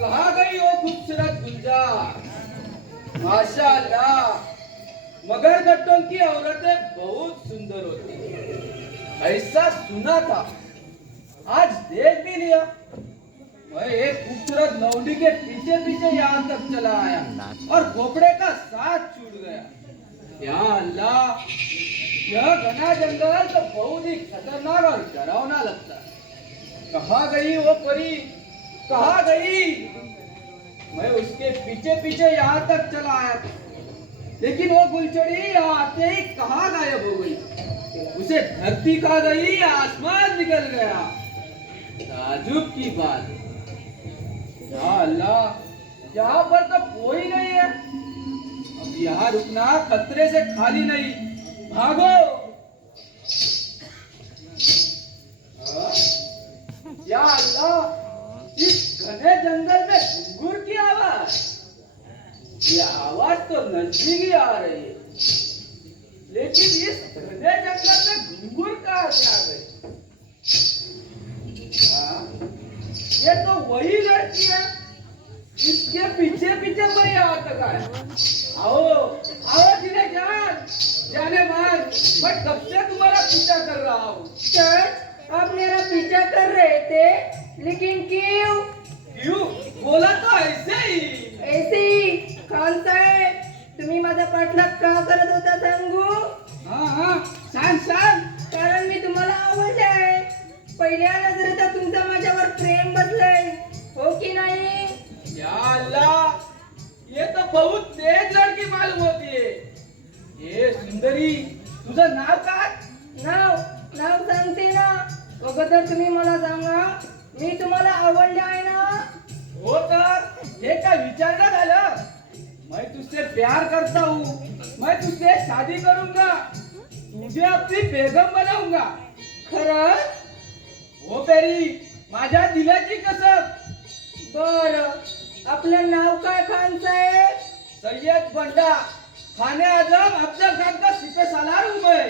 कहाँ गई वो खूबसूरत गुलजार। माशाअल्लाह, मगर गट्टों की औरतें बहुत सुंदर होती, ऐसा सुना था, आज देख भी लिया। मैं एक खूबसूरत लौंडी के पीछे पीछे यहाँ तक चला आया और खोपड़े का साथ छूट गया। या अल्लाह, यह घना जंगल तो बहुत ही खतरनाक और डरावना लगता है। कहाँ गई वो परी, कहाँ गई? मैं उसके पीछे पीछे यहाँ तक चला आया था, लेकिन वो गुलचड़ी यहाँ आते ही कहाँ गायब हो गई। उसे धरती खा गई, आसमान निकल गया। ताजुब की बात है। या अल्लाह, यहाँ पर तो कोई नहीं है। अब यहाँ रुकना खतरे से खाली नहीं। भागो। या अल्लाह, इस घने जंगल में घुंघरू की आवाज, ये आवाज तो नजदीक ही आ रही है, लेकिन इस घने जंगल में घुंघरू कहाँ से आ गई? ये तो वही लड़की है, इसके पीछे पीछे मैं यहाँ तक आया। आओ आओ जिन्हें जान, जाने मान, मैं कब से तुम्हारा पीछा कर रहा हूँ। सर, आप मेरा पीछा कर रहे थे, लेकिन क्यों? क्यों? बोला तो ऐसे ही। ऐसे ही? खान साहेब, तुम्ही माझा पाठलाग का करत होता सांगू? हाँ, सांग सांग। कारण मी तुम्हाला आवडले आहे. पहिल्या नजरेत तुमचा माझ्यावर प्रेम बसलंय, हो की नाही? या अल्लाह, ये तो बहुत तेज लड़की मालूम होती है। ये सुंदरी, तुझं नाव काय? नाव नाव सांगते ना. अगोदर तुम्ही मला सांगा, मी तुम्हाला आवडले आहे ना? हो तर हे काय विचारणा झालं? मैं तुझसे प्यार करता हूँ, मैं तुझसे शादी करूंगा, तुझे अपनी बेगम बनाऊंगा. खरंच? हो पेरी, माझ्या दिलाची कसम. बर, आपलं नाव काय खान साहेब? सय्यद बंडा, खाने आजम अफजल खान का सिपह सालार हूँ मैं.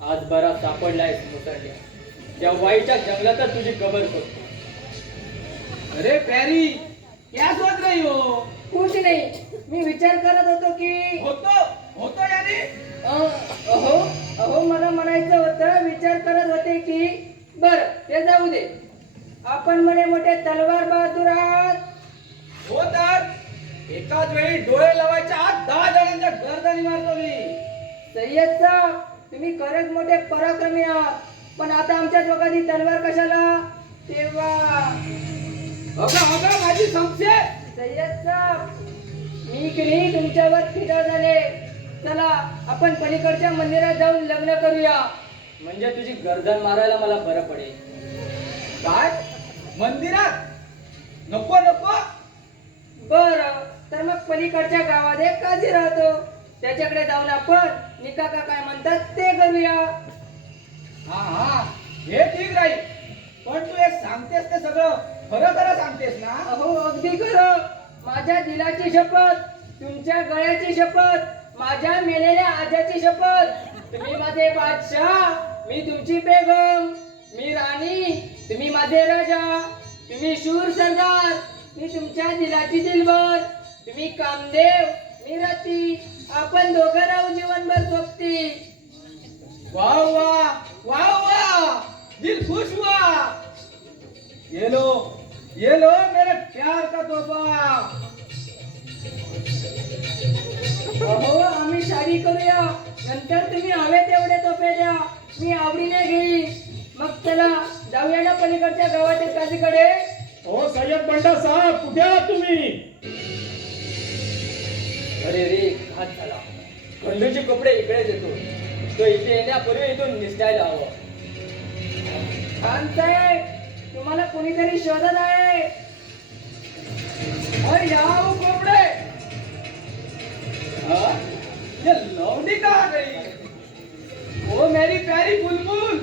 आज बरा सापडलाय मुसंड्या, त्या वाईच्या जंगलात तुझी कबर करतो. अरे प्यारी, क्या सोच रही हो? कुछ नाही, मी विचार करत होतो की होतो यानी? अहो अहो मला म्हणायचं होतं, विचार करत होते की बर ते जाऊ दे, आपण म्हणे मोठे तलवार बहादूर आहात. हो तर एकाच वेळी डोळे लावायच्या आत 10 जणांच्या गर्दनी मारतो मी. सय्यद साहेब, तुम्ही खरंच मोठे पराक्रमी आहात, पण आता आमच्या दोघांची तलवार कशाला? तेव्हा अगं माझी संशय. सय्यद साहेब, मी की नाही तुमच्यावर फिदा झाले. चला आपण पलीकडच्या मंदिरात जाऊन लग्न करूया. म्हणजे तुझी गर्दन मारायला मला बरं पडेल. काय? मंदिरात? नको नको. बर, तर मग पलीकडच्या गावात एक काजी राहतो, त्याच्याकडे जाऊन आपण निकाका काय म्हणतात ते करूया. हा, हे ठीक राहील, पण तू हे सांगतेस ते सगळं खरं खरं सांगतेस ना? अहो अगदी खरं. माझ्या दिलाची शपथ, तुमच्या गळ्याची शपथ, माझ्या मेलेल्या आजाची शपथ. तुम्ही माझे बादशाह, मी तुमची बेगम. मी राणी, तुम्ही माझे राजा. तुम्ही शूर सरदार, मी तुमच्या दिलाची दिलबर. तुम्ही कामदेव, मी रती. आपण दोघं राहू जीवनभर सोबती. वाह वाह वाह वाह, दिल खुश हुआ. ये लो मेरे प्यार का तोहफा. अहो आम्ही शादी करूया, नंतर तुम्ही हवे तेवढे तोफे द्या, मी आवडीने घेईन. मग चला जाऊया ना पलीकडच्या गावातील काजीकडे. ओ सय्यद बंडा साहेब, कुठे आहात तुम्ही? अरे रे, घात झाला. खंडूचे कपडे इकडे देतो, तो इथे येण्यापूर्वी इथून निसटायला हवं. खान साहेब, तुम्हाला कोणीतरी शोधत आहे. अरे आओ कोपड़े. हाँ? ये लौंडी कहाँ गई? ओ मेरी प्यारी बुलबुल,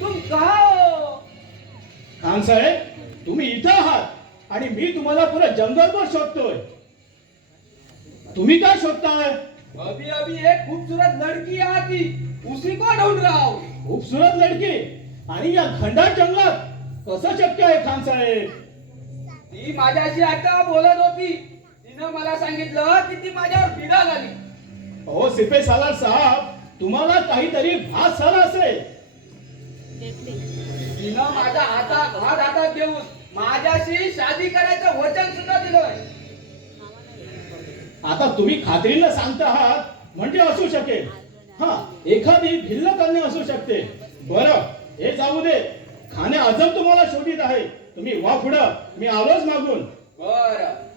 तुम कहाँ हो? खान साहेब, तुम्ही इथं आहात आणि मी तुम्हाला पुरे जंगलभर शोधतोय. तुम्ही काय शोधताय? अभी अभी एक खूबसूरत लड़की यहाँ थी, उसी को ढूंढ रहा हूँ. खूबसूरत लड़की आणि या घनदाट जंगलात कसं शक्य आहे खान साहेब? ती माझ्याशी आता बोलत होती. तिनं मला सांगितलं की ती माझ्यावर फिरा झाली. हो सिपे सालार साहेब, तुम्हाला काहीतरी भास झाला असेल. तिनं माझा हातात घेऊन माझ्याशी शादी करायचं वचन सुद्धा दिलंय. आता तुम्ही खात्रीनं सांगता आहात म्हणजे असू शकेल. हा, एखादी भिल्ल कन्या असू शकते. बरं, हे जाऊ दे. खाणे आजम तुम्हाला शोधित आहे. तुम्ही वा पुढं, मी आलोच मागून. बर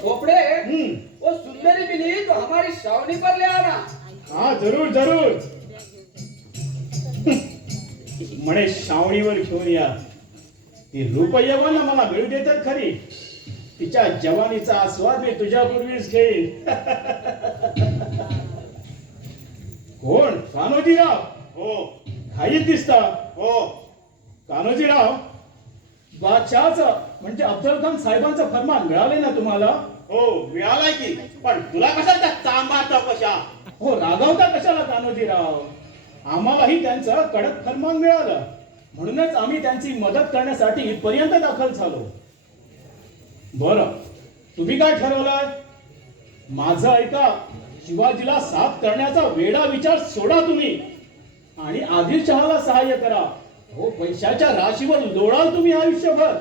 खोपड़े, वो सुंदरी मिली तो हमारी छावनी पर ले आना. हा जरूर जरूर. म्हणे श्रावणीवर घेऊन या. ती रूपयवना मला मिळू दे तर खरी. तिच्या जवानीचा आस्वाद मी तुझ्यापूर्वीच घेईन. कोण? कान्होजीराव. हो घाईत दिसता. हो कान्होजीराव, बादशहाचं म्हणजे अफजल खान साहेबांचं फरमान मिळाले ना तुम्हाला? हो मिळालाय की, पण तुला कशा त्या चांबा चौकशा? हो, रागावता कशाला कान्होजीराव? आम्हालाही त्यांचं कडक फरमान मिळालं, म्हणूनच आम्ही त्यांची मदत करण्यासाठी इथपर्यंत दाखल झालो. बरं, तुम्ही काय ठरवलं? माझं ऐका. शिवाजीला साथ करण्याचा वेडा विचार सोडा तुम्ही आणि आदिलशहाला सहाय्य करा. हो, पैशाच्या राशीवर लोळाल तुम्ही आयुष्यभर.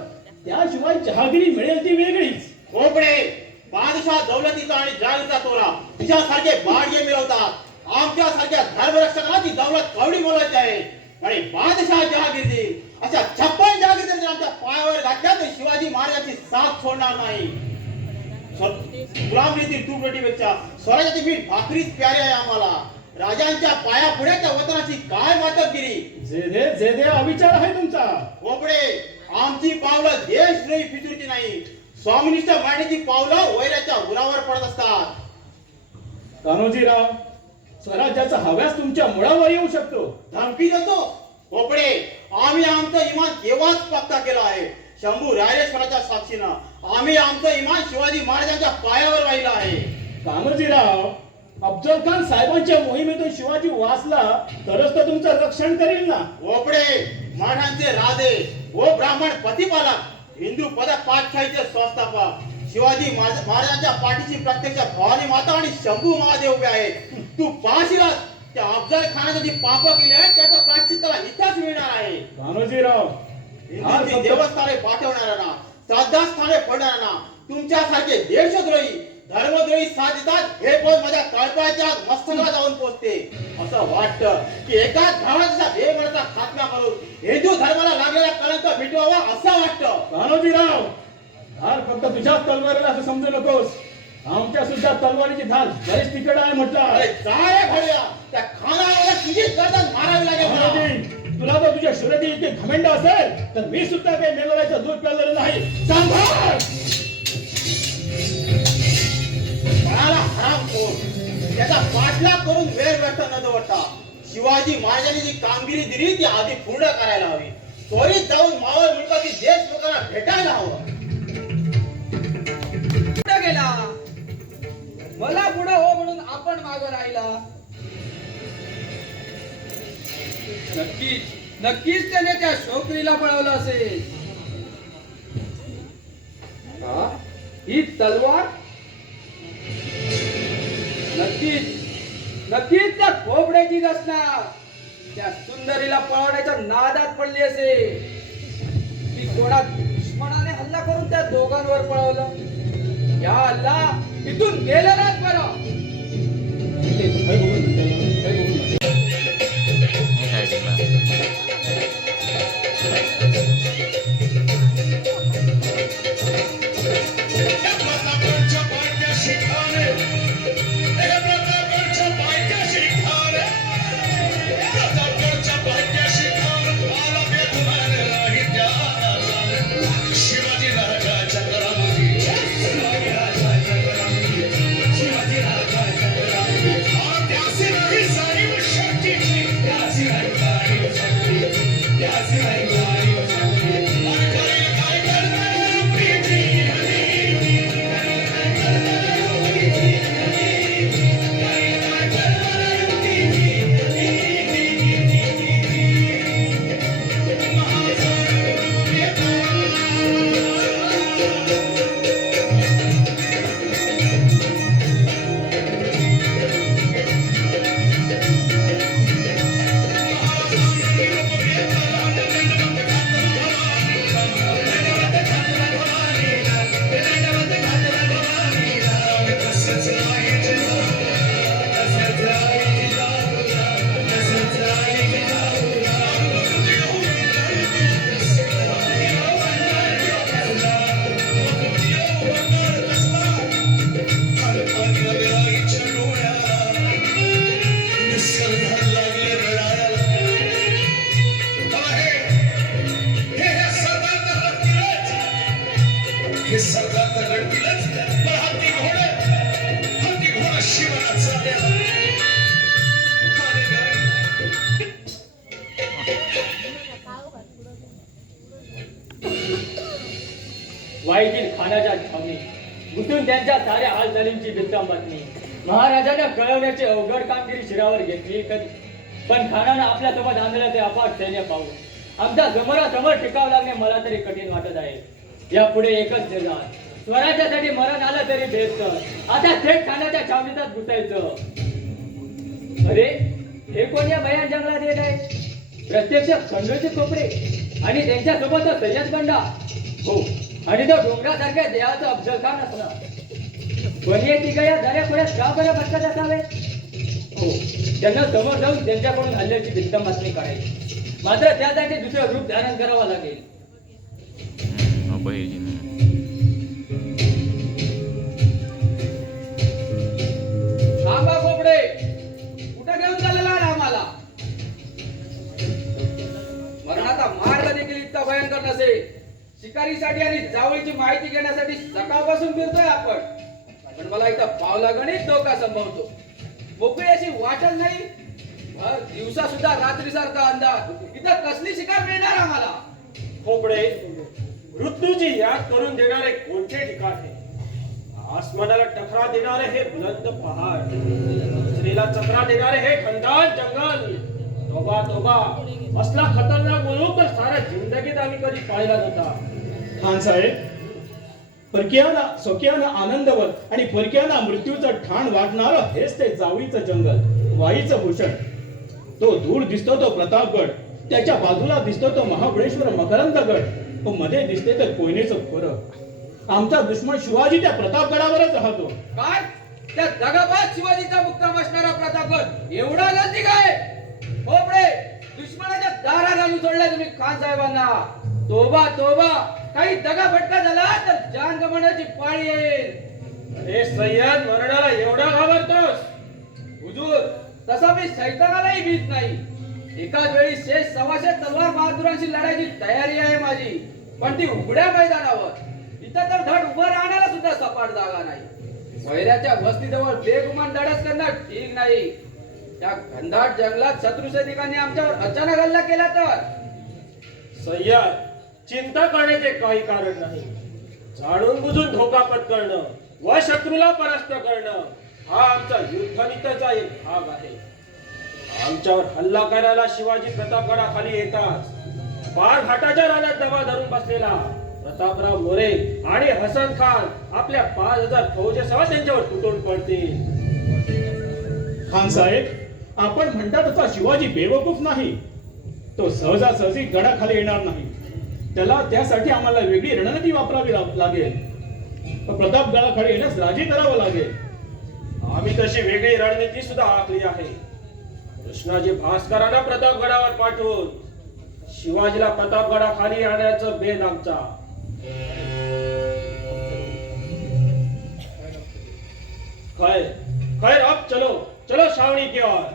त्याशिवाय जहागिरी मिळेल ती वेगळीच. खोपडे, बादशाह दौलतीचा आणि जागीरचा तोरा तुझ्यासारखे बाडगे मिळवतात. आमच्यासारख्या धर्मरक्षकाला ती दौलत कवडी मोलाची आहे. आणि बादशाह जहागीरजी अशा 56 जहागीर जर आमच्या पायावर घातल्या तर शिवाजी महाराजांची साथ सोडणार नाही. गुलामरीतील तूपरोटीपेक्षा स्वराज्याची मीठ भाकरीच प्यारी आहे आम्हाला. राजांच्या पाया पुढे त्या वतनाची काय मातबगिरी. जे दे अविचार आहे तुमचा. खोपडे, आमची पावलं देशद्रोही फितुरची नाही, स्वामिनिष्ठ मांडीची पावलं वैराच्या उरावर पडत असतात. कान्होजीराव, स्वराज्याचा हव्यास तुमच्या मुळावर येऊ शकतो. धमकी देतो? खोपडे, आम्ही आमचं इमान तेव्हाच पक्का केला आहे. शंभू रायरेश्वराच्या साक्षीनं आम्ही आमचं इमान शिवाजी महाराजांच्या पायावर वाहिलं आहे. कान्होजीराव, अफजल खान साहेबांच्या मोहिमेतून शिवाजी वाचला तरच तर तुमचं रक्षण करील ना. खोपडे, मराठांचे राजे व ब्राह्मण प्रतिपालक, हिंदू पादपाठशाहीचे संस्थापक शिवाजी महाराजांच्या पाठीची प्रत्यक्ष भवानी माता आणि शंभू महादेव उभे आहेत. तू पाहशीलच त्या अफजल खानाने जी पाप केली आहेत त्याचं प्रायश्चित्त त्याला इथंच मिळणार आहे. कान्होजीराव, हिंदूंची देवस्थाने पाठवणाऱ्यांना, श्रद्धास्थाने फोडणाऱ्यांना तुमच्यासारखे देशद्रोही धर्मद्रोही साथ देतात हे पण माझ्या कळपाच्या मस्तकाला जाऊन पोहोचते. असं वाटतं की एकाच धर्माचा बेमनाचा खात्मा करून हिंदू धर्माला लागलेला कलंक मिटवावा असं वाटतं. कान्होजीराव, धार फक्त तुझ्याच तलवारीला असं समजू नकोस. आमच्या सुद्धा तलवारीची धार बरीच तिकड आहे म्हटलं. अरे जा रे भड्या, त्या खानाला तुझी गर्दन मारावी लागेल मला. कान्होजी, तुला तर तुझ्या शूरती इतके घमंड असेल तर मी सुद्धा काही मेलवायचं दूध प्यालेलं नाही. सांभाळ. बाळाला हरामखोर, त्याचा पाठलाग करून वेळ व्यर्थ न दवडता शिवाजी महाराजांनी जी कामगिरी दिली ती आधी पूर्ण करायला हवी. त्वरित जाऊन मावळ मुलगाची देश लोकांना भेटायला हवं. कुठं गेला? मला पुढे हो म्हणून आपण मागं राहिला. नक्कीच त्याने त्या शोकरीला पळवलं असेल. हा? ही तलवार नक्कीच त्या खोपड्याचीच असणार. त्या सुंदरीला पळवण्याच्या नादात पडली असेल. ती कोणा दुश्मनाने हल्ला करून त्या दोघांवर पळवलं. या अल्लाह, इथून गेलं नाच बरं. शिवाजी राजा हे सरदार तर लढतीलच पण हत्ती घोडा शिवाचा वाईतील खानाच्या छावणी घुसून त्यांच्या साऱ्या हालचालींची बित्तम बातमी महाराजांना कळवण्याची अवघड कामगिरी शिरावर घेतली पण खानानं आपल्यासोबत आणलेलं ते अफाट सैन्य पाहून आमच्या समोरासमोर टिकावं लागणे मला तरी कठीण वाटत आहे. यापुढे एकच निर्धार, स्वराज्यासाठी मरण आलं तरी भेटत आता थेट खानाच्या छावणीतच घुसायचं. अरे हे कोण या भयान जंगलात येत आहे? प्रत्यक्ष खंडोचे कोपरे आणि त्यांच्यासोबत तो सय्यद बंडा. हो, आणि तो डोंगरासारख्या देहाचा अफजल खान असणार. कोणी तिघ या दऱ्या खोऱ्यात का बरं भटकत असावे? हो, त्यांना समोर जाऊन त्यांच्याकडून हल्ल्याची बित्तम बातमी काढायची. मात्र त्यासाठी दुसरं रूप धारण करावं लागेल. थांबा कोपडे, कुठं घेऊन चाललेला आहे आम्हाला? मरणाचा मार्ग देखील इतका भयंकर नसेल. शिकारीसाठी आणि जावळीची माहिती घेण्यासाठी सकाळपासून फिरतोय आपण, पण मला इथं पावलागणित धोका संभवतो. मोकळी अशी वाटच नाही. भर दिवसा सुद्धा रात्रीसारखा अंधार. इथं कसली शिकार मिळणार आम्हाला? खोपडे, मृत्यूची याद करून देणारे कोणते ठिकाण आहे? आसमानाला टकरा देणारे हे बुलंद पहाड, स्त्रीला चकरा देणारे हे खंडाळ जंगल. तोबा तोबा, असला खतरनाक मुलूक तर साऱ्या जिंदगीत आम्ही कधी पाहिला नव्हता. खान साहेब, परक्याला स्वकीयाला आनंदवर आणि परक्याला मृत्यूचं ठाण वाटणारं हेच ते जावळीचं जंगल, वाईचं भूषण. तो दूर दिसतो तो प्रतापगड, त्याच्या बाजूला दिसतो तो महाबळेश्वर मकरंदगड, व मध्ये दिसते तर कोयनेचं खोरं. आमचा दुश्मन शिवाजी त्या प्रतापगडावरच राहतो. काय त्या दगाबाज शिवाजीचा मुक्काम असणारा प्रतापगड एवढा गलती काय? खोपडे, दुश्मनाच्या दारात आणून सोडलाय तुम्ही खान साहेबांना. तोबा तोबा, काही दगा फटका झाला तर जान गमवण्याची पाळी येईल. अरे सय्यद, मरणाला एवढा घाबरतोस? हुजूर, तसा मी सैतानालाही भीत नाही. एकाच वेळी शेष 600 तलवार बहादुरांशी लढायची तयारी आहे माझी, पण ती उघड्या मैदानावर. इथं तर धड उभं राहण्याला सुद्धा सपाट जागा नाही. वैऱ्याच्या वस्तीजवळ बेगुमान धडस करणं ठीक नाही. त्या घनदाट जंगलात शत्रू सैनिकांनी आमच्यावर अचानक हल्ला केला तर? सय्यद, चिंता करण्याचे काही कारण नाही. जाणून बुजून धोका पत्करणं व शत्रूला परास्त करणं हा आमचा युद्धनीतीचा एक भाग आहे. आमच्यावर हल्ला करायला शिवाजी प्रतापगडाखाली येताच पार घाटाच्या रानात दबा धरून बसलेला प्रतापराव मोरे आणि हसन खान आपल्या 5000 फौजेसह त्यांच्यावर तुटून पडतील. खान साहेब, आपण म्हणता तसा शिवाजी बेवकूफ नाही. तो सहजासहजी गडाखाली येणार नाही. त्याला त्यासाठी आम्हाला वेगळी रणनीती वापरावी लागेल. प्रतापगडाखाली येण्यास राजी करावं लागेल. आम्ही तशी वेगळी रणनीती सुद्धा आखली आहे. कृष्णाजी भास्करांना प्रतापगडावर पाठवून शिवाजीला प्रतापगडाखाली आणण्याचं बेत आमचा. खैर खैर, अब चलो चलो छावनी की ओर.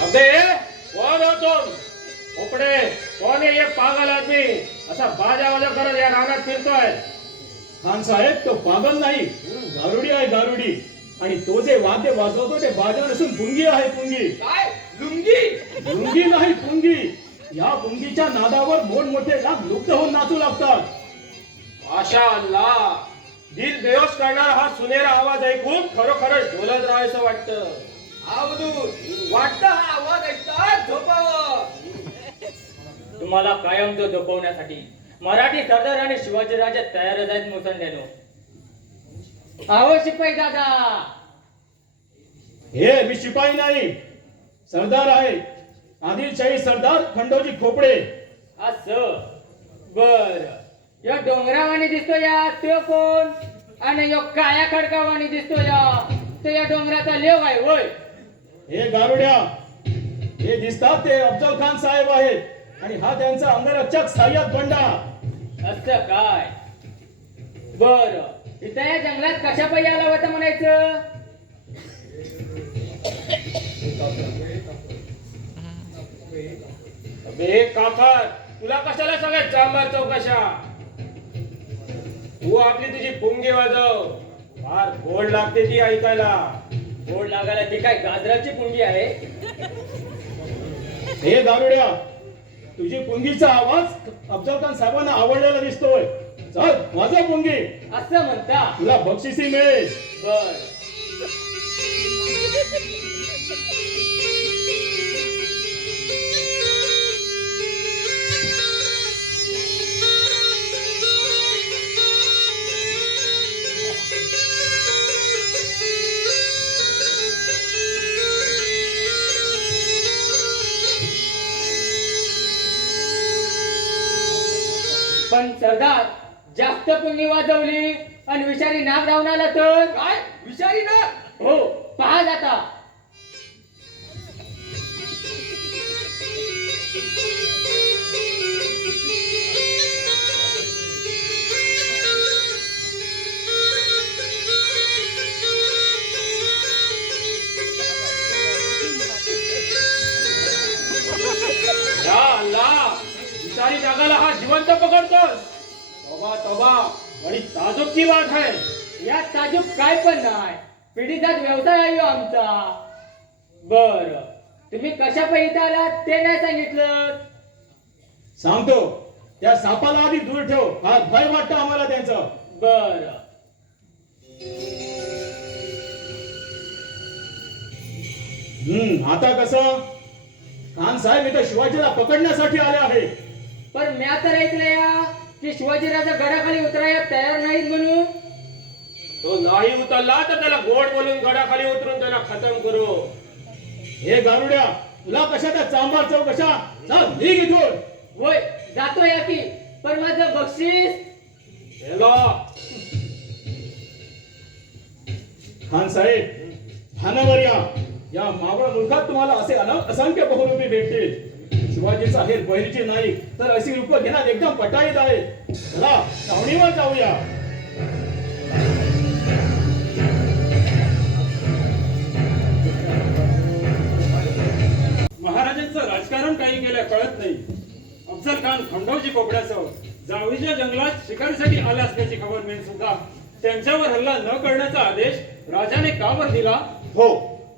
अबे कौन हो तुम? खोपडे, कौन है ये पागल आदमी असा बाजा वाजा करत या रानात फिरतोय? खान साहेब, तो पागल नाही, गारुडी आहे गारुडी. आणि तो जे वाद्य वाजवतो ते बाजा नसून पुंगी आहे पुंगी. काय लुंगी? पुंगी नाही पुंगी. या पुंगीच्या नादावर मोठमोठे लाख लुप्त होऊन नाचू लागतात. माशा अल्लाह, दिल बेहोश करणारा हा सुनेरा आवाज ऐकून खरोखरच डोलत राहायचं वाटतं. वाटतं हा आवाज ऐकतात झोपावं. तुम्हाला कायमचं झोपवण्यासाठी मराठी सरदार आणि शिवाजी राजे तयारच आहेत मुसंड्यानो. आहो शिपाई दादा. हे मी शिपाई नाही, सरदार आहे. आदिलशाही सरदार खंडोजी खोपडे. असं बर, यो डोंगरावानी दिसतो या तो कोण आणि यो काया खडकावानी दिसतो या तो या डोंगराचा लेव आहे होय. हे गारुड्या, हे दिसतात ते अफजल खान साहेब आहेत आणि हा त्यांचा अंगरक्षक सय्यद बंडा. असं काय? बर, इथं या जंगलात कशा पायी आला होता म्हणायचं? बे काफर, तुला कशाला सगळ्या चांबार चौकशा? तू आपली तुझी पुंगी वाजव, फार गोड लागते ती ऐकायला. गोड लागायला ती काय गाजराची पुंगी आहे? हे गारुड्या, तुझी पुंगीचा आवाज अफजल खान साहेबांना आवडलेला दिसतोय. चल वाजव पुंगी, असं म्हणता? तुला बक्षिसी मिळेल. बर. पण सरदार, जास्त पुंगी वाजवली आणि विषारी नाग धावून आला तर? काय विचारी ना? हो, पहा जाता. या अल्लाह, विचारी नागाला हा जिवंत पकडतोस? तोबा तोबा, बडी ताजुबची बात आहे. या ताजूब काय पण नाही, पिढीजात व्यवसाय आहे हो आमचा. बर, तुम्ही कशा पैसे आलात ते नाही सांगितलं. सांगतो, त्या सापाला आधी दूर ठेव. हा भय वाटतं आम्हाला त्यांचं. बर. आता कसं? खान साहेब इथं शिवाजीला पकडण्यासाठी आले आहे. पण म्या तर ऐकलंय की शिवाजीराजा गडाखाली उतरायला तयार नाहीत म्हणून. तो नाही उतरला तर त्याला गोड बोलून गडाखाली उतरून त्याला खतम करू. हे गारुड्या, तुला कशा त्या चांबार चौकशा? चल निघ इथून. होय, जातो या की, पण माझं बक्षीस. हेलो, खान साहेब, भानावर या मावळ मुलखात तुम्हाला असे असंख्य बहुरूपी भेटतील. शिवाजीचा हे बहिरीचे नाही तर अशी रूप घेण्यात एकदम पटाईत आहे. चला छावणीवर जाऊया. महाराजांचं राजकारण काही केलं कळत नाही. अफजल खान खंडोजी कोपड्यासह जावळीच्या जंगलात शिकारीसाठी आले असल्याची खबर मिळून सुद्धा त्यांच्यावर हल्ला न करण्याचा आदेश राजाने का बर दिला? हो,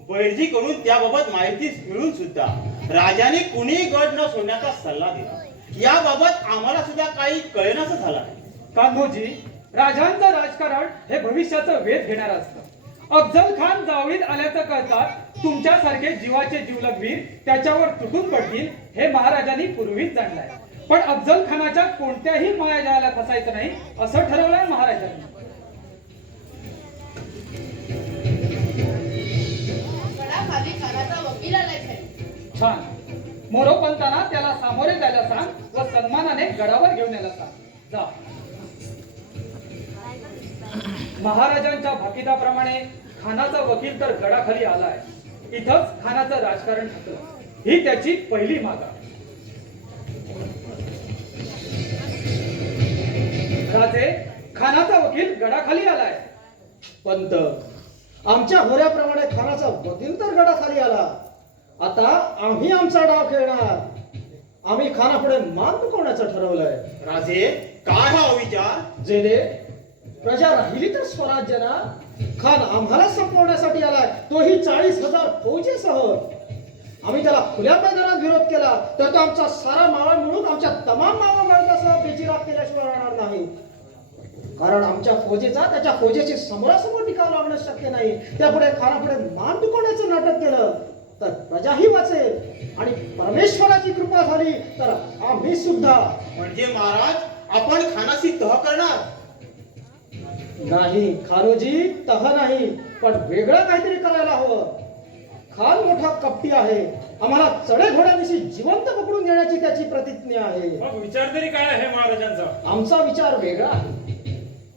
बैरजी कडून त्याबाबत माहिती मिळून सुद्धा राजाने कुणीही गड न सोडण्याचा सल्ला दिला. याबाबत आम्हाला सुद्धा काही कळेनाच झाला. कान्होजी, राजांचं राजकारण हे भविष्याचं वेध घेणारं असतं. अफजल खान जावळीत आल्याचं कळतात तुमच्यासारखे जीवाचे जीवलगवीर त्याच्यावर तुटून पडतील हे महाराजांनी पूर्वीच जाणलंय. पण अफजल खानाच्या कोणत्याही मायाजाळाला फसायचं नाही असं ठरवलंय महाराजांनी. गडाखाली खानाचा वकील आलाय साहेब. छान. मोरोपंतांना त्याला सामोरे जायला सांग व सन्मानाने गडावर घेऊन यायला सांग. जा. महाराजांच्या भाकिताप्रमाणे खानाचा वकील तर गडाखाली आलाय. इथंच खानाचं राजकारण ठरलं. ही त्याची पहिली मागा. राजे, खानाचा वकील गडाखाली आलाय. पंत, आमच्या होऱ्याप्रमाणे खानाचा वकील तर गडाखाली आला. आता आम्ही आमचा डाव खेळणार. आम्ही खानापुढे मान दुखवण्याचं ठरवलंय. राजे, काय हा विचार? जेले, प्रजा राहिली तर स्वराज्य ना. खान आम्हाला संपवण्यासाठी आलाय, तोही 40,000 फौजेसह. आम्ही त्याला खुल्या मैदानात विरोध केला तर तो आमचा सारा मावळ मिळून आमच्या तमाम मावळ वर्गासह बेचिराग केल्याशिवाय राहणार नाही. कारण आमच्या फौजेचा त्याच्या फौजेची समोरासमोर टिकाव लावणं शक्य नाही. त्यापुढे खानापुढे मान दुखवण्याचं नाटक केलं तर प्रजाही वाचेल आणि परमेश्वराची कृपा झाली तर आम्ही सुद्धा. म्हणजे महाराज, आपण खानाशी तह करणार? नाही खानोजी, तह नाही, पण वेगळं काहीतरी करायला हवं. खान मोठा कपटी आहे. आम्हाला चढे घोड्याविषयी जिवंत पकडून देण्याची त्याची प्रतिज्ञा आहे. मग विचार तरी काय आहे महाराजांचा? आमचा विचार वेगळा आहे.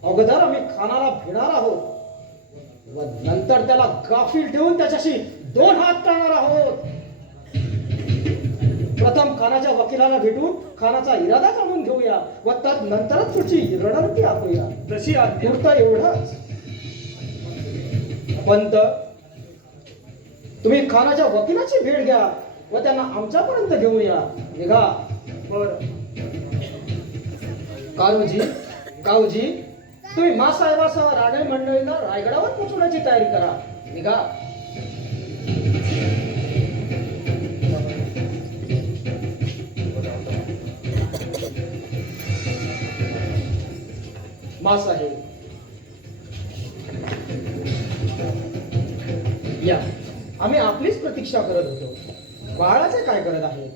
अगोदर आम्ही खानाला भिणार आहोत व नंतर त्याला गाफील ठेवून त्याच्याशी 2 हात टाळणार आहोत. प्रथम खानाच्या वकिलाला भेटून खानाचा इरादा जाणून घेऊया व नंतरच तुझी रणनीती आखूया. तशी आज्ञा. पुरतं एवढंच. पंत, तुम्ही खानाच्या वकिलाची भेट घ्या व त्यांना आमच्यापर्यंत घेऊन या. निघा. बर. काऊजी, तुम्ही मासाहेबासह राणे मंडळींना रायगडावर पोहोचवण्याची तयारी करा. निघा. मासाहेब या. आम्ही आपलीच प्रतीक्षा करत होतो. बाळाचे काय करत आहे?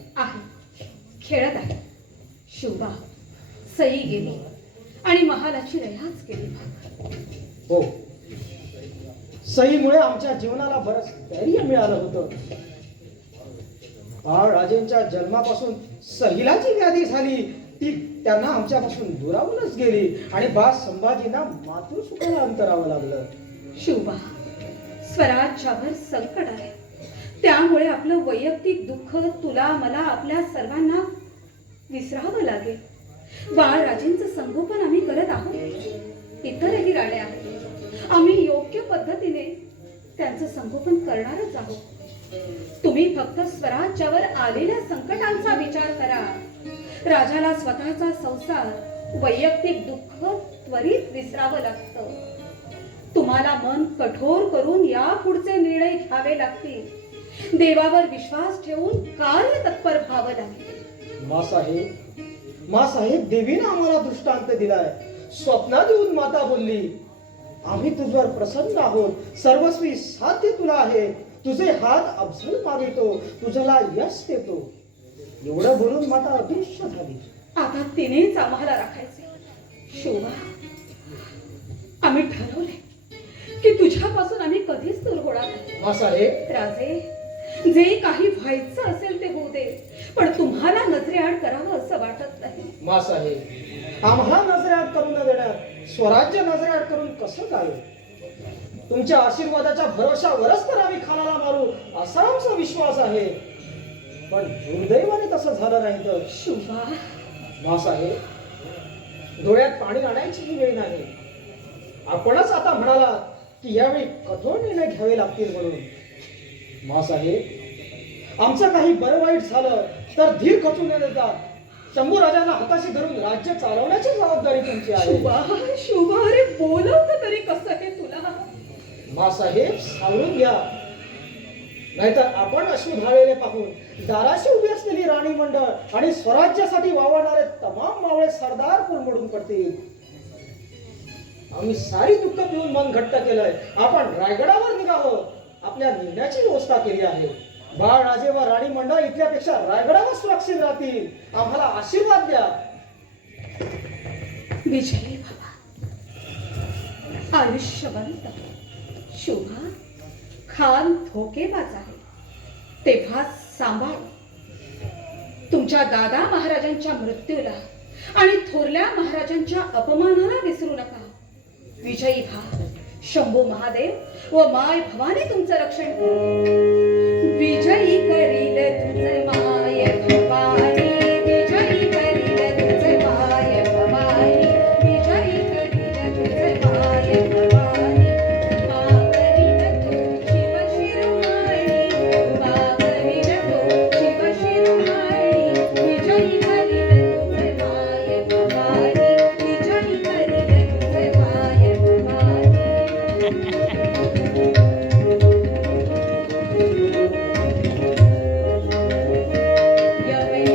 खेळत आहे. शोभा सई गेली आणि महालाची रयाच गेली. हो, सईमुळे आमच्या जीवनाला बरंच धैर्य मिळालं होतं. बाळ राजेंच्या जन्मापासून सहिलाची व्याधी झाली, ती त्यांना आमच्यापासून दुरावूनच गेली आणि बाळ संभाजींना मातृसुखाला अंतरावं लागलं. शोभा, स्वराज्यावर संकट आहे. त्यामुळे आपलं वैयक्तिक दुःख तुला मला आपल्या सर्वांना विसरावं लागेल. बाळराजेंचं संगोपन आम्ही करत आहोत. इतरही राणे आहेत. आम्ही योग्य पद्धतीने त्यांचं संगोपन करणारच आहोत. तुम्ही फक्त स्वराज्यावर आलेल्या संकटांचा विचार करा. राजाला स्वतःचा संसार, वैयक्तिक दुःख त्वरित विसरावं लागतं. तुम्हाला मन कठोर करून या पुढचे निर्णय घ्यावे लागतील. देवावर विश्वास ठेवून कार्य तत्पर व्हावं लागेल. मासाहेब, देवीनं आम्हाला दृष्टांत दिलाय. स्वप्नात येऊन माता बोलली, आम्ही तुझ्यावर प्रसन्न आहोत. सर्वस्वी साध्य तुला आहे. तुझे हात अफजल मागितो, तुझ्याला यश देतो. एवढं बोलून माता अदृश्य झाली. आता तिनेच आम्हाला राखायचे. शोभा, आम्ही ठरवले की तुझ्यापासून आम्ही कधीच दूर होणार नाही. मासाहेब, राजे, जे काही व्हायचं असेल ते होऊ दे, पण तुम्हाला नजरेआड करावं असं वाटत नाही. मासाहेब, आम्हाला नजरेआड करून न देण्यात स्वराज्य नजरेआड करून कसं काय? तुमच्या आशीर्वादाच्या भरोशावरच तर आम्ही खानाला मारू असा आमचा विश्वास आहे. पण दुर्दैवाने तसं झालं नाही तर. शोभा, मासाहेब, डोळ्यात पाणी आणायची ही वेळ नाही. आपणच आता म्हणाला की यावेळी कठोर निर्णय घ्यावे लागतील म्हणून. मासाहेब, आमचं काही बरं वाईट झालं तर धीर खचू न देता शंभू राजांना हाताशी धरून राज्य चालवण्याची जबाबदारी तुमची आहे. शोभा, अरे बोलवतं तरी कसं हे तुला? मासाहेब, सांगून घ्या, नाहीतर आपण अश्रू धावलेले पाहून दाराशी उभी असलेली राणी मंडळ आणि स्वराज्यासाठी वावरणारे तमाम मावळे सरदार कोलमडून पडतील. आम्ही सारी दुःख पिऊन मन घट्ट केलंय. आपण रायगडावर निघावं. आपल्या निर्णयाची व्यवस्था केली आहे. बाळ राजे व राणी मंडळ इथल्यापेक्षा रायगडावर सुरक्षित राहतील. आम्हाला आशीर्वाद द्या. विजयी बाबा, आयुष्यवंत. शोभा, खान धोकेबाज आहे, तेव्हा सांभाळ. तुमच्या दादा महाराजांच्या मृत्यूला आणि थोरल्या महाराजांच्या अपमानाला विसरू नका. विजयी भा. शंभू महादेव व माय भवानी तुमचं रक्षण करू. विजयी करील तुझे माय भवानी. विजयी करील तुझे माय भवानी. विजयी करील तुझे माय भवानी. मागरील तू शिव शिरोमणी. मागरील तू शिव शिरोमणी. विजयी करील तुझे माय भवानी. विजयी करील तुझे माय भवानी. यवे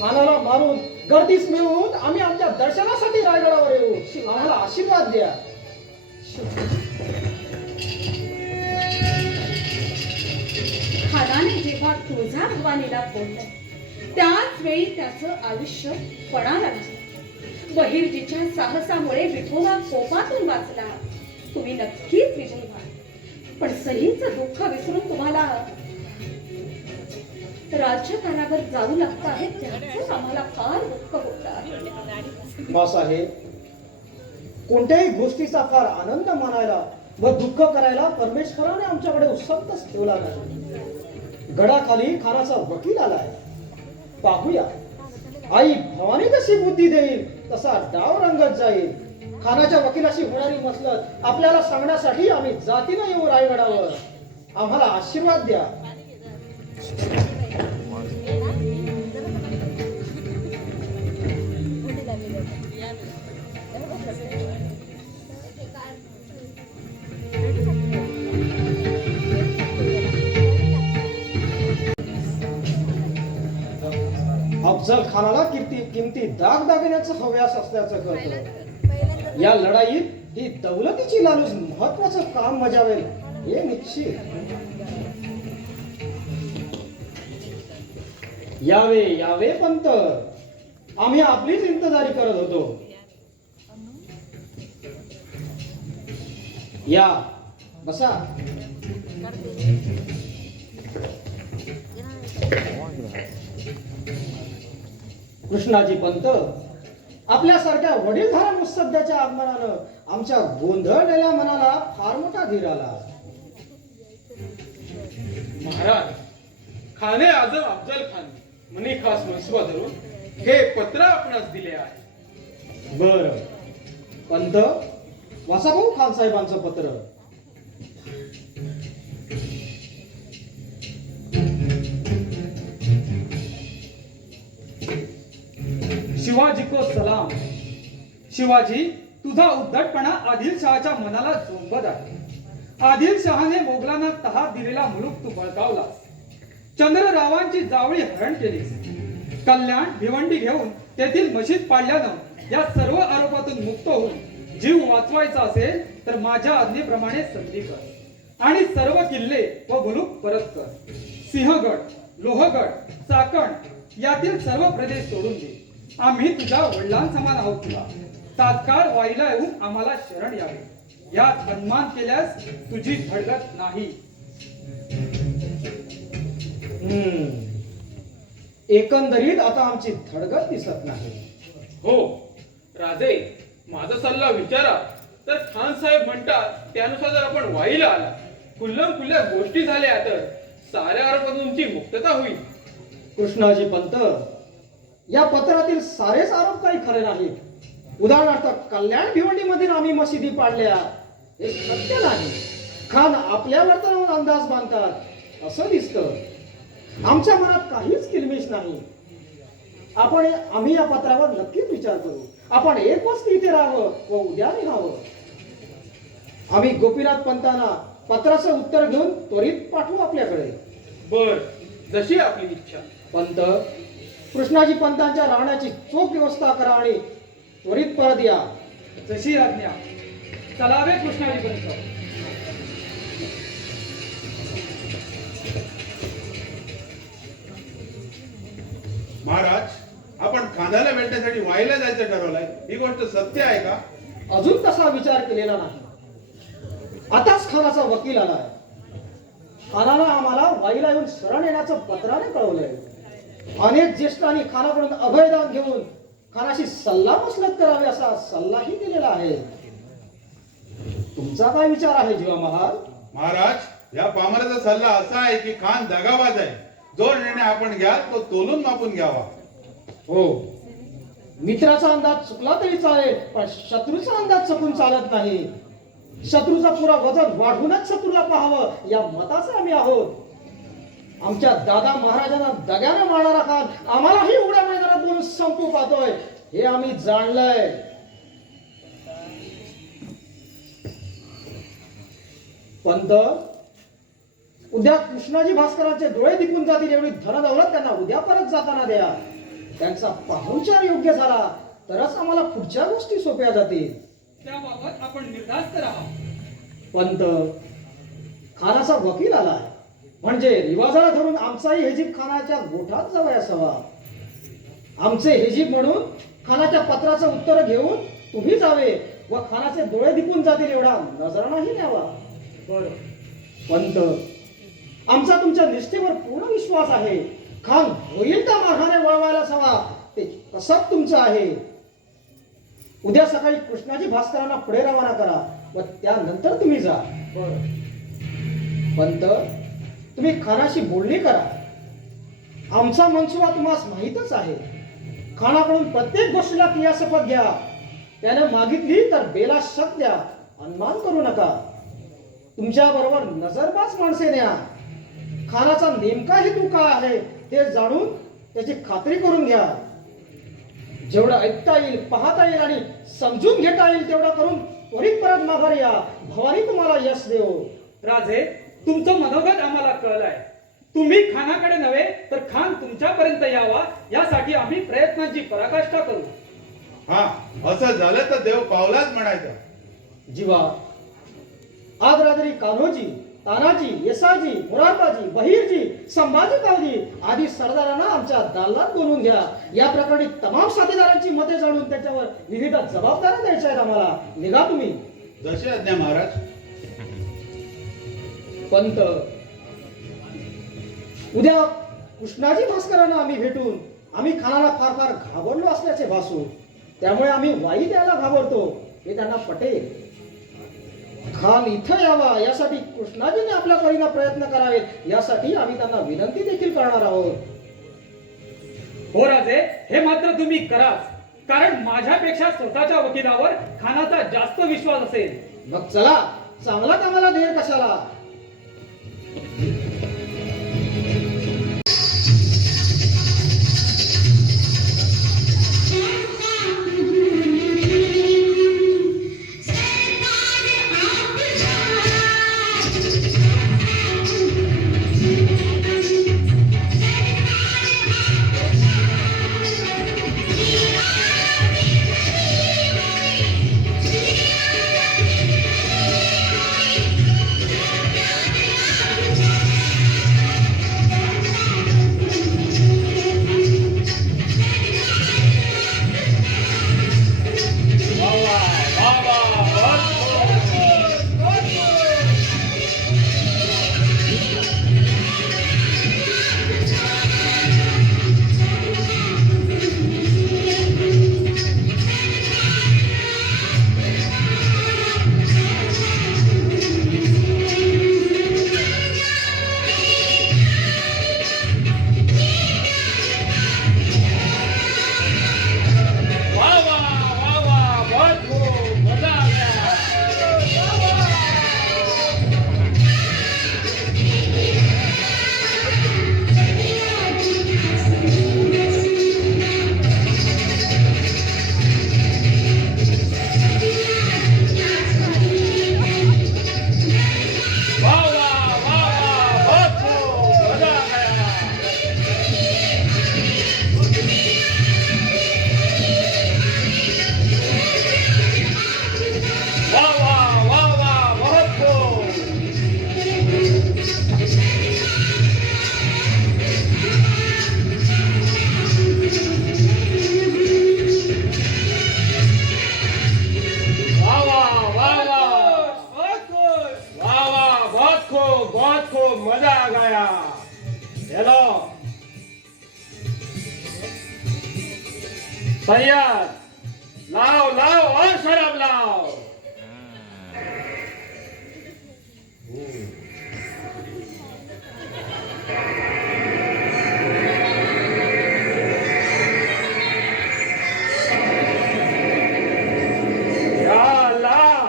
खानाला मारून गर्दीस मिळवून आम्ही आमच्या दर्शनासाठी रायगडावर येऊ. आम्हाला आशीर्वाद द्या. खानाने जेव्हा तुळजा भवानीला बोललं त्याच वेळी त्याचं आयुष्य पणाला लागलं. बहिर्जीच्या साहसामुळे विठोबा कोपातून वाचला. तुम्ही नक्कीच विजयी व्हाल. पण सहीचं दुःख विसरून तुम्हाला राज्य कारावर जाऊ लागत आहे त्याचं आम्हाला फार दुःख होत आहे. बासाहेब, कोणत्याही गोष्टीचा फार आनंद मानायला व दुःख करायला परमेश्वराने आमच्याकडे उसंतच ठेवला नाही. गडाखाली खानाचा वकील आलाय. पाहूया आई भवानी जशी बुद्धी देईल तसा डाव रंगत जाईल. खानाच्या वकिलाशी होणारी मसलत आपल्याला सांगण्यासाठी आम्ही जातीनं येऊ रायगडावर. आम्हाला आशीर्वाद द्या. अफजल खानाला किमती दागदागिन्याचं हव्यास असल्याचं कळतं. या लढाईत ही दौलतीची लालूच महत्वाचं काम बजावेल हे निश्चित. यावे यावे पंत, आम्ही आपलीच इंतजारी करत होतो. या बसा. कृष्णाजी पंत, आपल्यासारख्या वडीलधारा मुत्सद्द्याच्या आगमनानं आमच्या गोंधळलेल्या मनाला फार मोठा धीर आला. महाराज, खाने आजम अफजल खान मनी खास मनसुबा धरून हे पत्र आपणास दिले आहे. बर पंत, वासाभाऊ खान साहेबांचं पत्र. शिवाजी को सलाम. शिवाजी, तुझा उद्धटपणा आदिलशहाच्या मनाला झोंबत आहे. आदिलशहाने मोगलांना तहा दिलेला मुलूक तू बळकावलास. चंद्ररावांची जावळी हरण केलीस. कल्याण भिवंडी घेऊन तेथील मशीद पाडल्यानं या सर्व आरोपातून मुक्त होऊन जीव वाचवायचा असेल तर माझ्या आज्ञेप्रमाणे संधी कर आणि सर्व किल्ले व मुलूक परत कर. सिंहगड, लोहगड, चाकण यातील सर्व प्रदेश सोडून दे. आम्ही तुझ्या वडिलांसमान आहोत. तुला तात्काळ वाईला येऊन आम्हाला शरण यावे. यात अन्मान केल्यास तुझी धडगत नाही. एकंदरीत आता आमची धडगत दिसत नाही. हो राजे, माझा सल्ला विचारा तर खान साहेब म्हणतात त्यानुसार जर आपण वाईला आला, खुल्लम खुल्ल्या गोष्टी झाल्या तर साऱ्या आरोपातून तुमची मुक्तता होईल. कृष्णाजी पंत, या पत्रातील सारेच आरोप काही खरे नाहीत. उदाहरणार्थ कल्याण भिवंडीमध्ये आम्ही मशिदी पाडल्या हे सत्य नाही. खान आपल्या वर्तनावर अंदाज बांधतात असं दिसतं. आमच्या मनात काहीच किलमिश नाही. आम्ही या पत्रावर नक्कीच विचार करू. आपण एक वस्ती इथे राहावं व उद्या निघावं. आम्ही गोपीनाथ पंतांना पत्राचं उत्तर घेऊन त्वरित पाठवू आपल्याकडे. बर, जशी आपली इच्छा. पंत, कृष्णाजी पंतांच्या राहण्याची चोख व्यवस्था करा आणि त्वरित परत या. जशी आज्ञा. चलावे कृष्णाजी पंत. महाराज, आपण खानाला भेटण्यासाठी वाईला जायचं ठरवलंय, ही गोष्ट सत्य आहे का? अजून तसा विचार केलेला नाही. आताच खानाचा वकील आलाय. खानानं आम्हाला वाईला येऊन शरण येण्याचं पत्राने कळवलंय. अनेक ज्येष्ठांनी खानाकडून अभयदान घेऊन खानाशी सल्ला मसलत करावी असा सल्लाही दिलेला आहे. तुमचा काय विचार आहे जीवा महाल? महाराज, या पामराचा सल्ला असा आहे की खान दगाबाज आहे. जो निर्णय आपण घ्याल तो तोलून मापून घ्यावा. हो, मित्राचा अंदाज चुकला तरी चालेल, पण शत्रूचा अंदाज चुकून चालत नाही. शत्रूचा पुरा वजन वाढवूनच शत्रूला पाहावं या मताचे आम्ही आहोत. आमच्या दादा महाराजांना दग्यानं मारणारा खान आम्हालाही उघड्या मैदानात बोलून संपू पाहतोय हे आम्ही जाणलंय. पंत, उद्या कृष्णाजी भास्करांचे डोळे दिपून जातील एवढी धनदौलत त्यांना उद्या परत जाताना द्या. त्यांचा पाहुणचार योग्य झाला तरच आम्हाला पुढच्या गोष्टी सोप्या जातील. त्याबाबत आपण निर्धास्त राहा. पंत, खानाचा वकील आलाय म्हणजे रिवाजाला धरून आमचाही हेजीब खानाच्या गोठात जावयास हवा. आमचे हेजीब म्हणून खानाच्या पत्राचं उत्तर घेऊन तुम्ही जावे व खानाचे डोळे दिपून जातील एवढा नजराणाही न्यावा. बरं. पंत, आमचा तुमच्या निष्ठेवर पूर्ण विश्वास आहे. खान होईल त्या मार्गाने वळवायलाच हवा. ते कसं तुमचं आहे. उद्या सकाळी कृष्णाजी भास्करांना पुढे रवाना करा व त्यानंतर तुम्ही जा. बरं. पंत, तुम्ही खानाशी बोलणी करा. आमचा मनसुबा तुम्हाला माहीतच आहे. खानाकडून प्रत्येक गोष्टीला क्रियाशपथ घ्या. त्याने मागितली तर बेला शक द्या. अनुमान करू नका. तुमच्या बरोबर नजरबाज माणसे न्या. खानाचा नेमका हेतू काय आहे ते जाणून त्याची खात्री करून घ्या. जेवढं ऐकता येईल, पाहता येईल आणि समजून घेता येईल तेवढं करून त्वरित परत माघारी या. भवानी तुम्हाला यश देव. राजे, तुमचं मनोगत आम्हाला कळलंय. तुम्ही खानाकडे नव्हे तर खान तुमच्यापर्यंत यावा यासाठी आम्ही प्रयत्नांची पराकाष्ठा करू. हा, असं झालं तर देव पावलाच म्हणायचं. जीवा, आज रात्री कान्होजी, तानाजी, येसाजी, मोरारबाजी, बहिरजी, संभाजी कावजी आदी सरदारांना आमच्या दालनात बोलवून घ्या. या प्रकरणी तमाम साथीदारांची मते जाणून त्याच्यावर विविध जबाबदाऱ्या द्यायच्या आहेत आम्हाला. निघा तुम्ही. जशी आज्ञा महाराज. पंत, उद्या कृष्णाजी भास्करांना आम्ही भेटून आम्ही खानाला फार फार घाबरलो असल्याचे भासू. त्यामुळे आम्ही वाई द्यायला घाबरतो हे त्यांना पटेल. खान इथं यावा यासाठी कृष्णाजीने आपल्या परीने प्रयत्न करावेत यासाठी आम्ही त्यांना विनंती देखील करणार आहोत. हो राजे, हे मात्र तुम्ही कराच. कारण माझ्यापेक्षा स्वतःच्या वकिलावर खानाचा जास्त विश्वास असेल. मग चला, चांगला आम्हाला देर कशाला. सय्यद, लाव लाव और शराब लाव. या अल्लाह,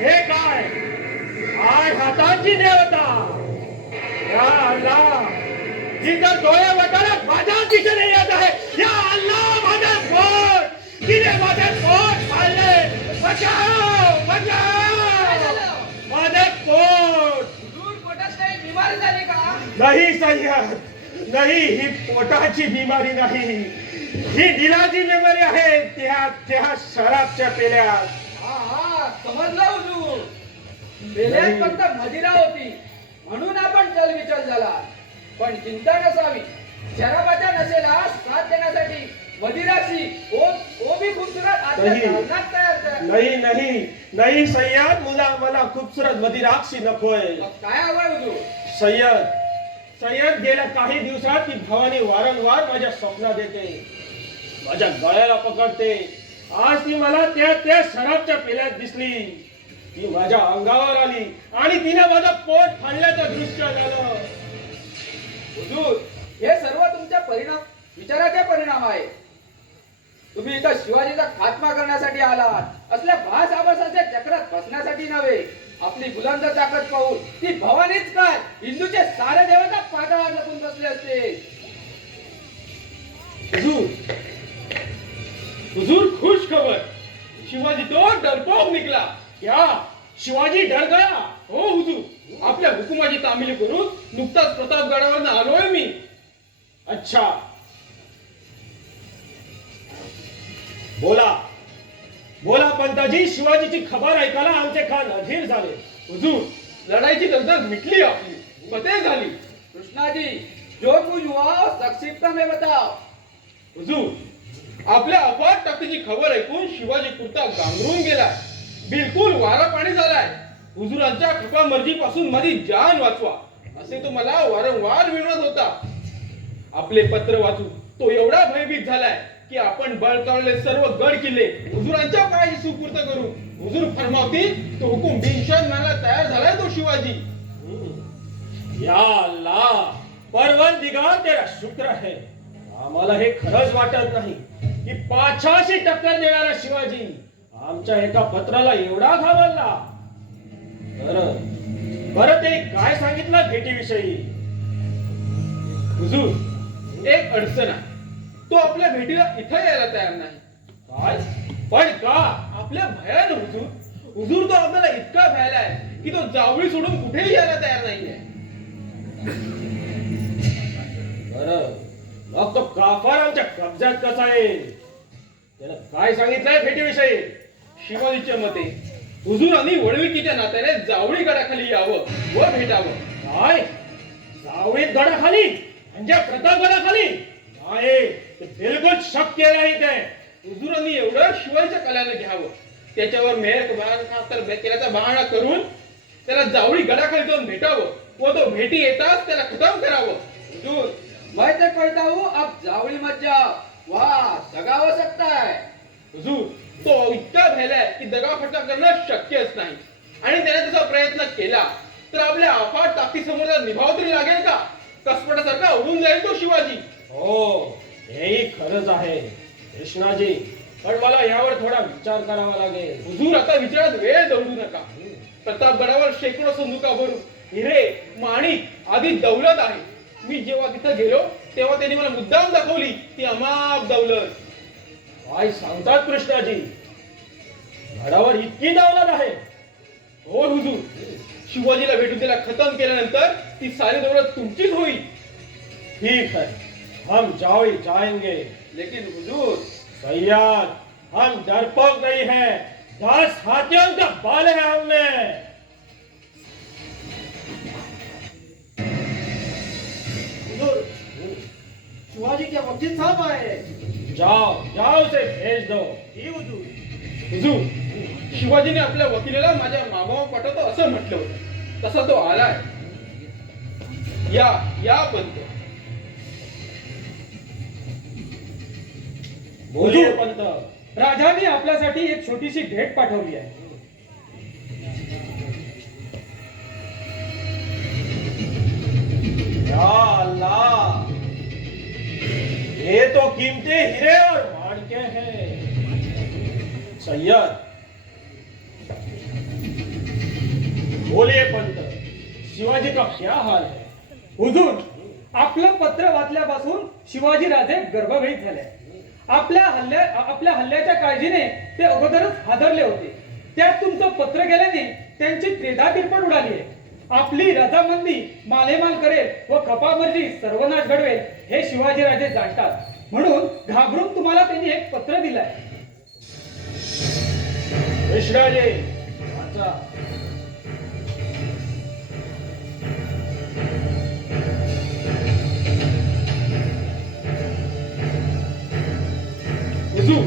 हे काय आठ हातांची देवता. या अल्लाह, जिथं डोळे वटारात माझ्या दिशेने येत आहे. या अल्लाह, माझे पोट, तिने माझे पोट पाळले. बचाव बचाव, माझे पोट. पोटात काही बिमारी झाली का? नाही सय्यद, नाही, ही पोटाची बिमारी नाही. ही दिलाची मेमरी आहे त्या शराबच्या पेल्यात. हा समजलं हुजूर. पेल्यात फक्त मदिरा होती म्हणून आपण चलविचल झाला. पण चिंता नसावी, शराबाच्या नशेला साथ देण्यासाठी मदिराची ओ भी खूबसूरत नाही. धारणात तयार कर. नाही नाही नाही सय्यद, मला खूबसूरत मदिराक्षी नकोय. मग काय हवंय हुजूर? सय्यद गेल्या काही दिवसात ती भवानी वारंवार माझ्या स्वप्नात येते, माझ्या गळ्याला पकडते. आज ती मला त्या शराबच्या पेल्यात दिसली. ती माझ्या अंगावर आली आणि तिने माझं पोट फाडल्याचं दृश्य झालं. हुजूर, हे सर्व तुमच्या विचाराचे परिणाम आहे. तुम्ही इथं शिवाजीचा खात्मा करण्यासाठी आलात, असल्या भास आभासाच्या चक्रात फसण्यासाठी नव्हे. आपली बुलंद ताकद पाहून ती भवानीच काय हिंदूचे सारे देवता पाताळात लपून बसले असते. हुजूर खुश खबर, शिवाजी तो डरपोक निघला. क्या शिवाजी डर गया? हो हुजूर, आपल्या हुकुमाची तामिली करून नुकताच प्रतापगडावरून आलोय मी. अच्छा, बोला पंताजी, शिवाजीची खबर ऐकायला आमचे खान अधीर झाले. हुजूर, लढाईची दगदग मिटली, आपली फतेह झाली. कृष्णाजी, जो कुछ हुआ संक्षिप्त में बताओ. हुजूर, आपल्या अफाट ताकदीची खबर ऐकून शिवाजी कुर्ता गांगरून गेलाय, बिलकुल वारा पाणी झालाय. हुजुरांच्या कृपा मर्जीपासून माझी जान वाचवा असे तो मला वारंवार विनवत होता. आपले पत्र वाचून तो एवढा भयभीत झालाय की आपण बळकावलेले सर्व गड किल्ले हुजुरांच्या पायाशी सुपूर्द करू. हुजूर फरमावतील तो हुकूम बिनशान मानायला तयार झालाय तो शिवाजी. या अल्लाह, परवरदिगार तेरा शुक्र है. आम्हाला हे खरंच वाटत नाही की पाछाशी टक्कर देणारा शिवाजी आमच्या एका पत्राला एवढा घाबरला. बरं ते काय सांगितलं भेटीविषयी? हुजूर, एक अडचण आहे. तो आपल्या भेटीला इथं यायला तयार नाही. काय? पण का? आपल्या भयानं हुजूर तो आपल्याला इतका भयालाय की तो जावळी सोडून कुठेही यायला तयार नाहीये. बरं, मग तो काफर आमच्या कब्जात कसा येईल? त्यानं काय सांगितलंय भेटीविषयी? शिवाजीच्या मते हुजूरांनी वडीलकीच्या नात्याने जावळी गडाखाली यावं व भेटावं. काय? जावळी गडाखाली म्हणजे प्रतापगडाखाली? नाही, ते बिलकुल शक्य नाही. ते हुजूरांनी एवढं शिवाजीच्या कल्याने घ्यावं, त्याच्यावर केल्याचा बहाणा करून त्याला जावळी गडाखाली जाऊन भेटावं व तो भेटी येताच त्याला खतम करावं. हुजूर, मैं तो कहता हूँ अब जावड़ी मत जाओ, वहाँ दगा हो सकता है. हुजूर, तो इतका भयलाय की दगाफटका करणं शक्यच नाही. आणि त्याने तसा प्रयत्न केला तर आपल्या अफाट ताकदीसमोर त्याला निभाव तरी लागेल का? कसपटासारखा उडून जाईल तो शिवाजी. हो, हेही खरंच आहे कृष्णाजी, पण मला यावर थोडा विचार करावा लागेल. हुजूर, आता विचारात वेळ दौडू नका. प्रतापगडावर शेकडो संदुकाभरून हिरे, माणिक आदी दौलत आहे. मी जेव्हा तिथं गेलो तेव्हा त्यांनी मला मुद्दाम दाखवली ती अमाप दौलत. काय सांगतात कृष्णाजी, गडावर इतकी दौलत आहे? हो हुजूर, शिवाजीला भेटून त्याला खतम केल्यानंतर ती सारी दौलत तुमचीच होईल. ठीक है, हम जाएंगे. लेकिन हुजूर, सैयद, हम डरपोक नहीं है. 10 हाथियों का बल है हमें. शिवाजी क्या वकील साहब आए. जाओ उसे भेज दो. हुजूर, शिवाजीने आपल्या वकिलाला माझ्या मामावर पाठवतो असं म्हटलं होतं. तसा तो आलाय. या पंत. बोलिये पंत. राजाने आपल्यासाठी एक छोटीशी भेट पाठवली आहे. या अल्लाह, ये तो कीमती हीरे और माणके हैं. सैयद, बोलिए पंत, शिवाजी का क्या हाल है? हुजूर, आपलं पत्र वाचल्यापासून शिवाजी राजे गर्भभीत झाले. आपल्या हल्ल्याच्या काळजीने ते अगोदरच हादरले होते. त्यात तुमचं पत्र गेल्याने त्यांची त्रेधा तिरपट उडाली आहे. आपली रजामंदी मालेमाल करेल व खपामर्जी सर्वनाश घडवेल हे शिवाजीराजे जाणतात. म्हणून घाबरून तुम्हाला त्यांनी एक पत्र दिलंय. कृष्णाजी वाचा. हुजूर,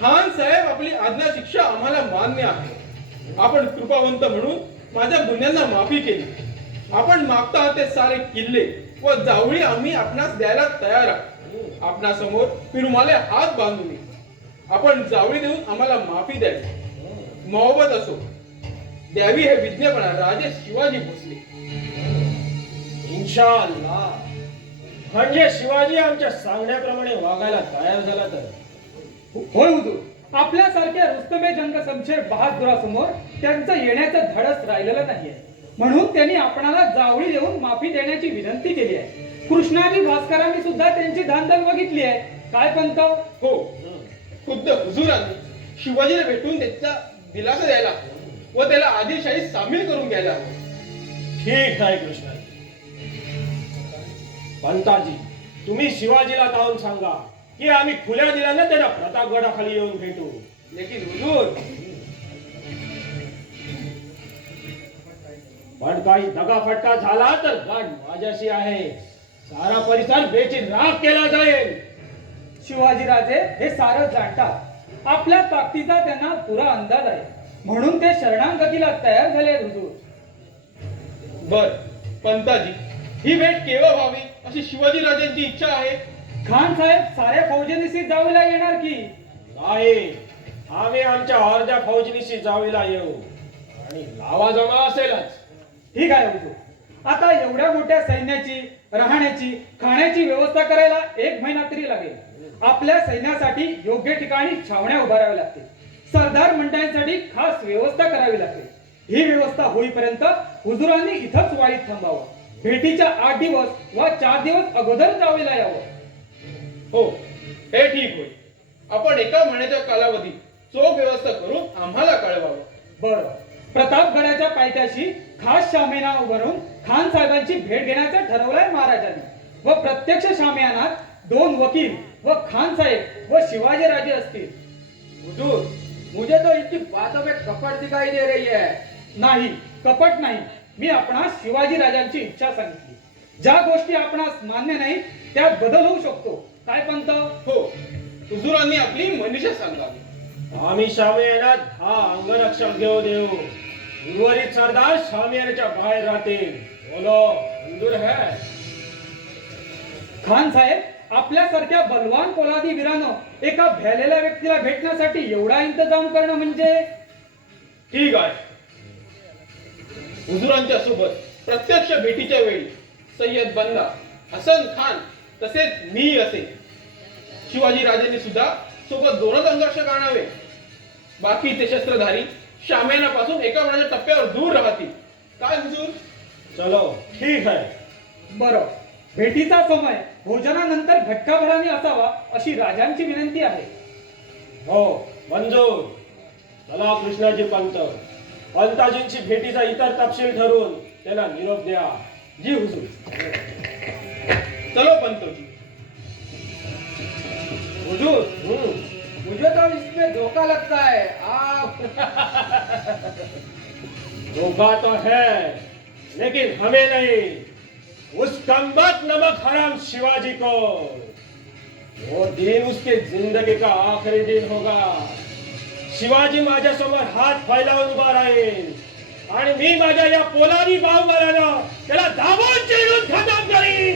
खान साहेब आपली आज्ञा शिक्षा आम्हाला मान्य आहे. आपण कृपावंत म्हणून माझ्या गुन्ह्यांना माफी केली. आपण मागता ते सारे किल्ले व जावळी आम्ही आपणास द्यायला तयार आहोत. आपणासमोर पिरुमाले हात बांधून आपण जावळी देऊन आम्हाला माफी द्यावी. मोहब्बत असो द्यावी हे विज्ञपना राजे शिवाजी भोसले. इन्शाअल्लाह. म्हणजे शिवाजी आमच्या सांगण्याप्रमाणे वागायला तयार झाला तर. होय हुजूर, आपल्यासारख्या रुस्तमे जंग शमशेर बहादुरासमोर त्यांचं येण्याचं धाडस राहिलेलं नाहीये. म्हणून त्यांनी आपणाला जावळी देऊन माफी देण्याची विनंती केली आहे. कृष्णाजी भास्करांनी सुद्धा त्यांची धांदल बघितली आहे. काय पंत? हो, खुद्द हुजूरांनी शिवाजीला भेटून त्याचा दिलासा द्यायला व त्याला आदिलशाही सामील करून घ्यायला हवं. ठीक आहे कृष्णाजी. पंताजी, तुम्ही शिवाजीला जाऊन सांगा की आम्ही खुल्या दिल्यानं त्याला प्रतापगडाखाली येऊन भेटू. लेकिन हुजूर, पण काही दगाफटका झाला तर गाठ माझ्याशी आहे. सारा परिसर बेचिन राख केला जाईल. शिवाजीराजे हे सारं जाणतात. आपल्या ताकदीचा त्यांना पुरा अंदाज आहे. म्हणून ते शरणागतीला तयार झाले आहेत हुजूर. बर पंताजी, ही भेट केव्हा व्हावी अशी शिवाजी राजांची इच्छा आहे. खान साहेब साऱ्या फौजेनिशी जावीला येणार की नाही, आम्ही आमच्या अर्ध्या फौजनीशी जावीला येऊ आणि लावा जमा असेलच. ठीक आहे हुजूर. आता एवढ्या मोठ्या सैन्याची राहण्याची खाण्याची व्यवस्था करायला 1 महिना तरी लागेल. आपल्या सैन्यासाठी योग्य ठिकाणी छावण्या उभाराव्या लागतील. सरदार मंडळांसाठी खास व्यवस्था करावी लागते. ही व्यवस्था होईपर्यंत हुजुरांनी इथंच वाईत थांबावं. भेटीच्या 8 दिवस वा 4 दिवस अगोदर जावेला यावं. हो, हे ठीक होईल. आपण 1 महिन्याच्या कालावधीत चोख व्यवस्था करून आम्हाला कळवावं. बरं. प्रतापगडाच्या पायथ्याशी खास शामियाना उभारून खान साहेबांची भेट घेण्याचं ठरवलंय महाराजांनी व प्रत्यक्ष शामियानात 2 वकील व खान साहेब व शिवाजीराजे असतील. हुजूर, मुझे तो इनकी बातों में कपट दिखाई दे रही है. नाही, कपट नाही. मी आपणास शिवाजी राजांची इच्छा सांगितली. ज्या गोष्टी आपणास मान्य नाही त्यात बदल होऊ शकतो. काय पंत? हो, हुजुरांनी आपली मनीषा सांगावी. आम्ही शामियानात 10 अंगरक्षक घेऊ देऊ. उर्वरित सरदार शामियानाच्या बाहेर राहतील. बोलो, मंजूर है? खान साहेब, आपल्यासारख्या बलवान पोलादी वीरानं एका भ्यालेल्या व्यक्तीला भेटण्यासाठी एवढा इंतजाम करणं म्हणजे ठीक आहे. हुजुरांच्या सोबत प्रत्यक्ष भेटीच्या वेळी सय्यद बंदा, हसन खान तसेच मी असे. शिवाजी राजांनी सुद्धा सोबत 2च अंगरक्षक आणावे. बाकीचे शस्त्रधारी शामियानापासून 1 महिन्याच्या टप्प्यावर दूर राहतील. काय हुजूर? चलो, ठीक आहे. बरं. भेटीचा समय भोजनानंतर घटकाभराने असावा अशी राजांची विनंती आहे. हो, मंजूर. चला कृष्णाजी पंत, पंताजींची भेटीचा इतर तपशील ठरवून त्याला निरोप द्या. जी हुजूर. चलो पंतजी. हुजूर, मुझे तो इसमें धोखा लगता है. आप धोखा तो है, लेकिन हमें नहीं, उस कमबख्त नमक हराम शिवाजी को. वो दिन उसके जिंदगी का आखिरी दिन होगा. शिवाजी माझ्यासमोर हात फैलावून उभा राहील आणि मी माझ्या या पोलादी बाहुबल्यानं त्याला दाबून चिरून खतम करीन.